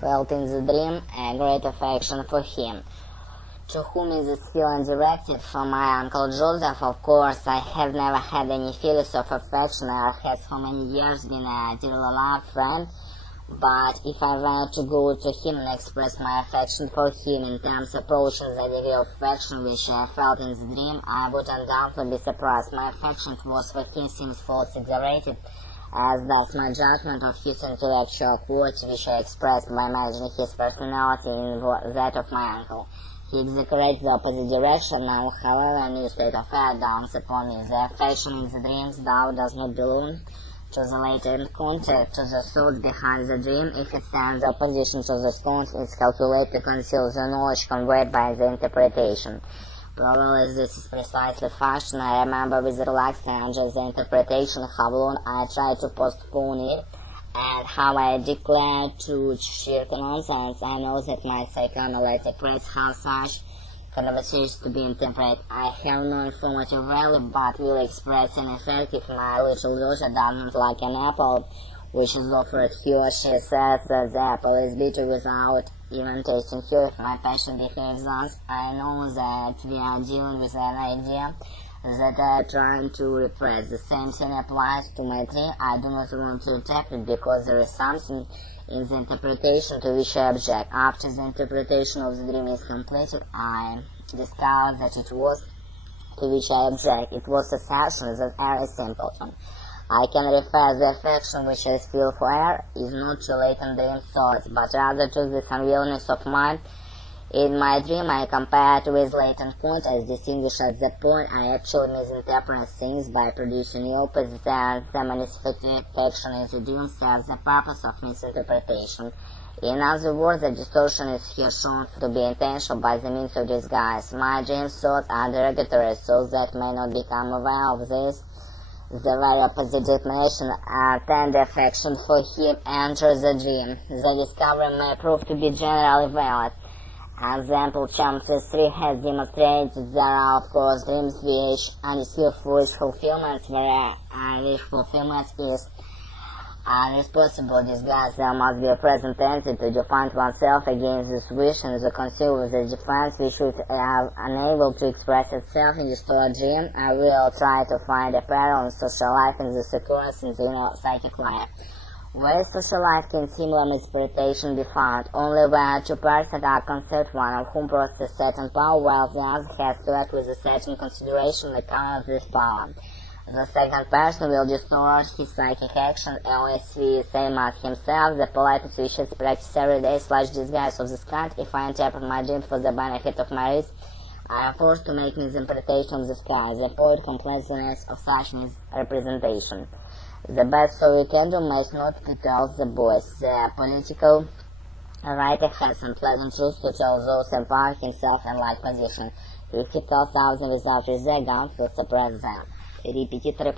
felt in the dream a great affection for him. To whom is this feeling directed? From my uncle Joseph, of course. I have never had any feelings of affection. I have for many years been a dearly loved friend. But if I were to go to him and express my affection for him in terms approaching the degree of affection which I felt in the dream, I would undoubtedly be surprised. My affection towards for him seems false exaggerated, as does my judgment of his intellectual qualities, which I expressed by imagining his personality in that of my uncle. He exaggerates the opposite direction. Now, however, a new state of affairs dawns upon me. The affection in the dreams, thou, does not belong to the latent contact, to the thought behind the dream. If it stands in opposition to the thought, it's calculated to conceal the knowledge conveyed by the interpretation. Probably this is precisely fashion. I remember with relaxed anger the interpretation, how long I tried to postpone it, and how I declared to sheer nonsense. I know that my psychoanalytic press have such conversations to be interpreted. I have no informative value, but will express an effect if my little daughter doesn't like an apple which is offered her. She says that the apple is bitter without even tasting her. If my passion behaves thus, I know that we are dealing with an idea that I am trying to repress. The same thing applies to my dream. I do not want to interpret because there is something in the interpretation to which I object. After the interpretation of the dream is completed, I discover that it was to which I object. It was a fashion that air is simpleton. I can refer the affection which I feel for air is not to latent dream thoughts, but rather to this unwillingness of mind. In my dream, I compare it with latent point as distinguished at the point I actually misinterpret things by producing the opposite, and the manifestation in the dream serves the purpose of misinterpretation. In other words, the distortion is here shown to be intentional by the means of disguise. My dream thoughts are derogatory, so that may not become aware of this. The very opposite declination and tender affection for him enters the dream. The discovery may prove to be generally valid. Example chapter 3 has demonstrated there are of course dreams which unskillful wish fulfillment, where wish fulfillment is an irresponsible disguise. There must be a present tense to defend oneself against this wish, and the conceal with the defense which would have unable to express itself in the stored dream. I will try to find a parallel in social life in this occurrence in the psychic life. Where social life can similar interpretation be found? Only where two persons are concerned, one of whom possesses certain power, while the other has to act with a certain consideration account of this power. The second person will distort his psychic action only the same as himself. The politeness which is practiced every day / disguise of this kind. If I interpret my dream for the benefit of my race, I am forced to make misinterpretation of the sky. The poet completeness of such misrepresentation. The best so we can do must not be told the boys. The political writer has some pleasant truths to tell those in power, himself and like position. If he tells thousand without reserve, God will suppress them. Репетиторы